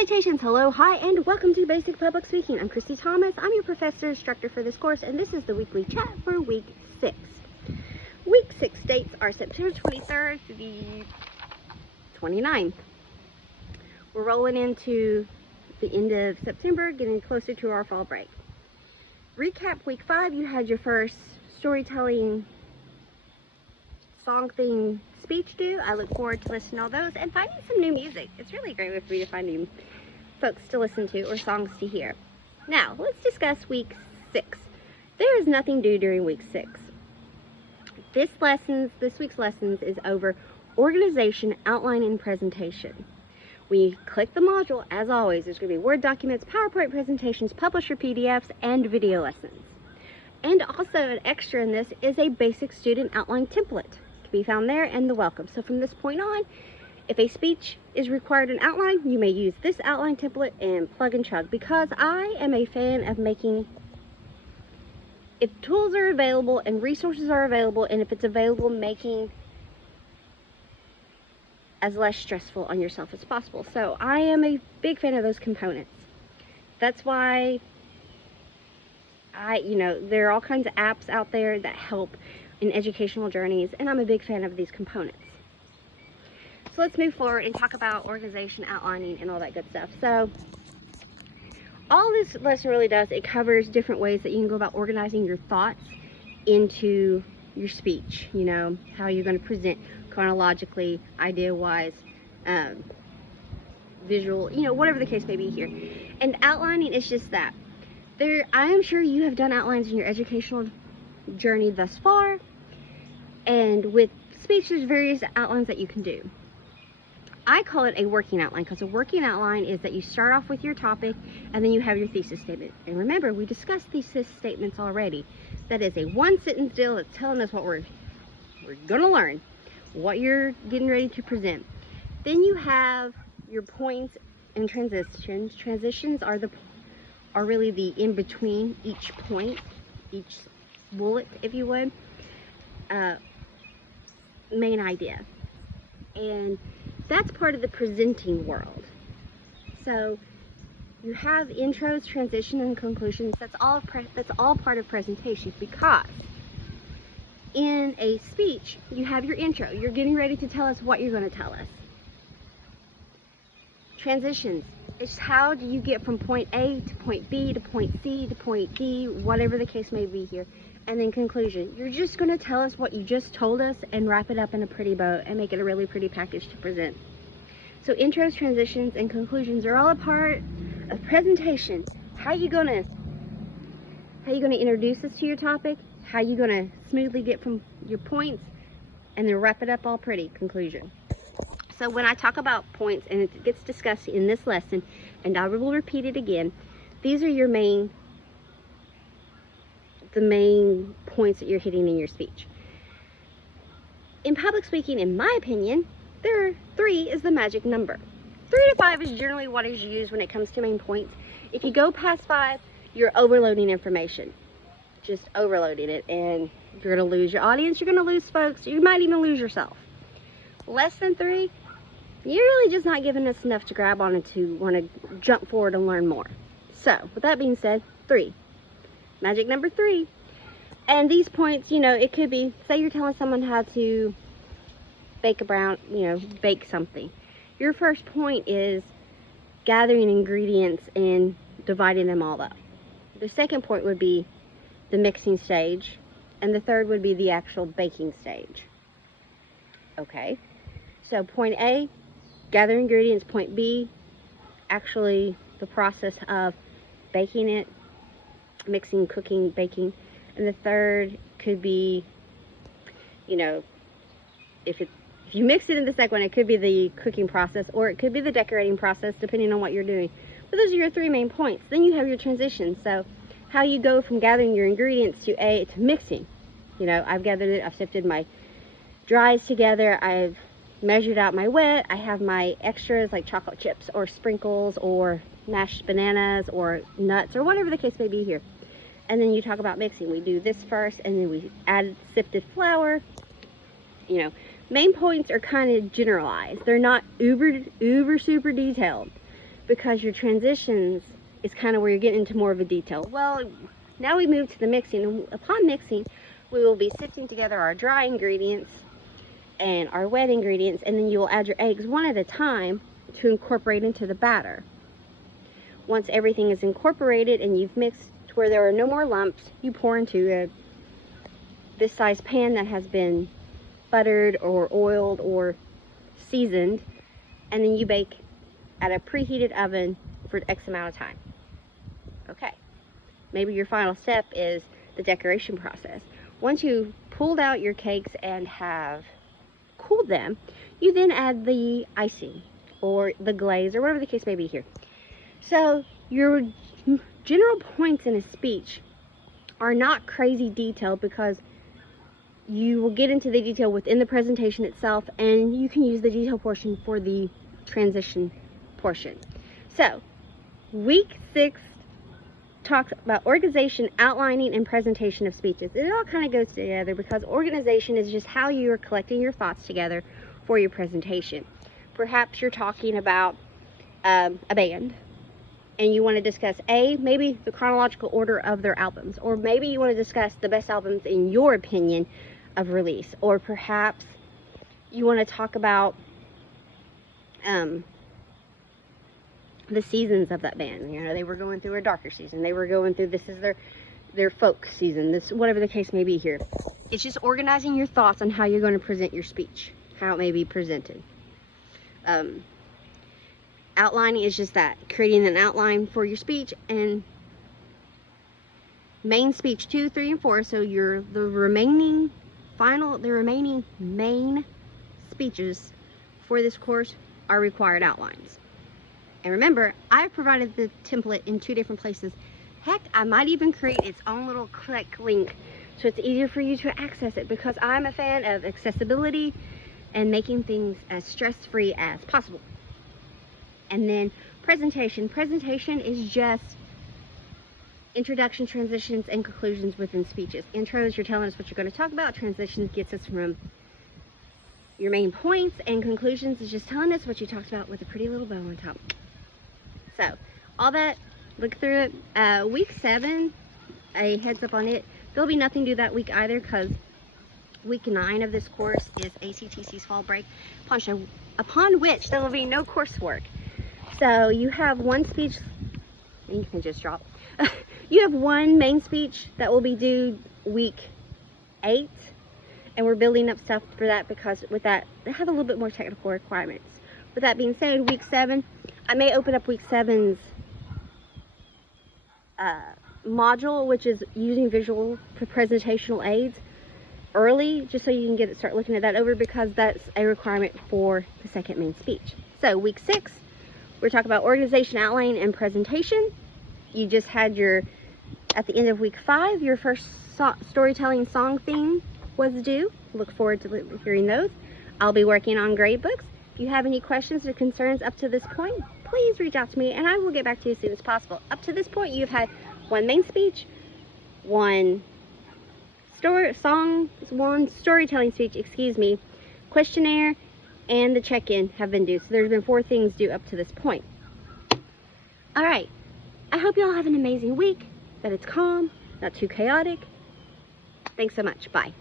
Salutations, hello, hi, and welcome to Basic Public Speaking. I'm Christy Thomas. I'm your professor instructor for this course, and this is the weekly chat for week 6. Week 6 dates are September 23rd to the 29th. We're rolling into the end of September, getting closer to our fall break. Recap week 5, you had your first storytelling song theme speech due. I look forward to listening to all those and finding some new music. It's really great for me to find new folks to listen to or songs to hear. Now, let's discuss week 6. There is nothing due during week 6. This week's lessons is over organization, outline, and presentation. When you click the module, as always, there's going to be Word documents, PowerPoint presentations, publisher PDFs, and video lessons. And also an extra in this is a basic student outline template. It can be found there and the welcome. So from this point on, if a speech is required an outline, you may use this outline template and plug and chug, because I am a fan of making, if tools are available and resources are available, and if it's available, making as less stressful on yourself as possible. So I am a big fan of those components. That's why there are all kinds of apps out there that help in educational journeys, and I'm a big fan of these components. So let's move forward and talk about organization, outlining, and all that good stuff. So all this lesson really does, it covers different ways that you can go about organizing your thoughts into your speech. You know, how you're going to present chronologically, idea-wise, visual, whatever the case may be here. And outlining is just that. I am sure you have done outlines in your educational journey thus far, and with speech there's various outlines that you can do. I call it a working outline, because a working outline is that you start off with your topic and then you have your thesis statement. And remember, we discussed thesis statements already. That is a one-sentence deal that's telling us what we're gonna learn, what you're getting ready to present. Then you have your points and transitions. Transitions are really the in-between each point, each bullet, if you would, main idea. And that's part of the presenting world. So you have intros, transition, and conclusions. That's all part of presentation, because in a speech, you have your intro. You're getting ready to tell us what you're going to tell us. Transitions. It's how do you get from point A to point B to point C to point D, whatever the case may be here. And then conclusion. You're just going to tell us what you just told us and wrap it up in a pretty bow and make it a really pretty package to present. So intros, transitions, and conclusions are all a part of presentation. How you gonna introduce us to your topic? How you gonna smoothly get from your points and then wrap it up all pretty, conclusion. So when I talk about points, and it gets discussed in this lesson, and I will repeat it again, these are the main points that you're hitting in your speech. In public speaking, in my opinion, 3 is the magic number. 3 to 5 is generally what is used when it comes to main points. If you go past 5, you're overloading information. Just overloading it, and you're going to lose your audience, you're going to lose folks, you might even lose yourself. Less than 3, you're really just not giving us enough to grab on and to want to jump forward and learn more. So, with that being said, 3. Magic number 3. And these points, it could be, say you're telling someone how to bake something. Your first point is gathering ingredients and dividing them all up. The second point would be the mixing stage, and the third would be the actual baking stage. Okay, so point A, gather ingredients. Point B, actually the process of baking it, mixing, cooking, baking. And the third could be, if you mix it in the second one, it could be the cooking process, or it could be the decorating process, depending on what you're doing. But those are your 3 main points. Then you have your transition. So how you go from gathering your ingredients to mixing. I've gathered it, I've sifted my dries together, I've measured out my wet, I have my extras like chocolate chips or sprinkles or mashed bananas or nuts or whatever the case may be here. And then you talk about mixing. We do this first, and then we add sifted flour. Main points are kind of generalized. They're not uber super detailed. because your transitions is kind of where you're getting into more of a detail. Well, now we move to the mixing, and upon mixing, we will be sifting together our dry ingredients and our wet ingredients, and then you will add your eggs one at a time to incorporate into the batter. Once everything is incorporated and you've mixed to where there are no more lumps, you pour into this size pan that has been buttered or oiled or seasoned, and then you bake at a preheated oven for X amount of time. Okay, maybe your final step is the decoration process. Once you've pulled out your cakes and have cooled them, you then add the icing or the glaze or whatever the case may be here. So your general points in a speech are not crazy detailed, because you will get into the detail within the presentation itself, and you can use the detail portion for the transition portion. So week 6 talks about organization, outlining, and presentation of speeches. It all kind of goes together, because organization is just how you are collecting your thoughts together for your presentation. Perhaps you're talking about a band, and you want to discuss maybe the chronological order of their albums, or maybe you want to discuss the best albums in your opinion of release, or perhaps you want to talk about the seasons of that band. You know, they were going through a darker season, they were going through, this is their folk season, this, whatever the case may be here. It's just organizing your thoughts on how you're going to present your speech, how it may be presented. Outlining is just that, creating an outline for your speech, and main speech 2, 3, and 4. So the remaining main speeches for this course are required outlines. And remember, I've provided the template in 2 different places. Heck, I might even create its own little click link so it's easier for you to access it, because I'm a fan of accessibility and making things as stress-free as possible. And then presentation. Presentation is just introduction, transitions, and conclusions within speeches. Intros, you're telling us what you're going to talk about. Transitions gets us from your main points, and conclusions is just telling us what you talked about with a pretty little bow on top. So all that, look through it. Week 7, a heads up on it, there'll be nothing due that week either, because week 9 of this course is ACTC's fall break, upon which there will be no coursework. So you have one speech, and you can just drop. You have one main speech that will be due week 8, and we're building up stuff for that, because with that, they have a little bit more technical requirements. With that being said, week 7, I may open up week 7's module, which is using visual presentational aids, early, just so you can start looking at that over, because that's a requirement for the second main speech. So week 6, we're talking about organization, outline, and presentation. You just had at the end of week 5, your first storytelling song theme was due. Look forward to hearing those. I'll be working on grade books. If you have any questions or concerns up to this point, please reach out to me and I will get back to you as soon as possible. Up to this point, you've had one main speech, one storytelling speech, questionnaire, and the check-in have been due. So there's been 4 things due up to this point. All right, I hope you all have an amazing week, that it's calm, not too chaotic. Thanks so much. Bye.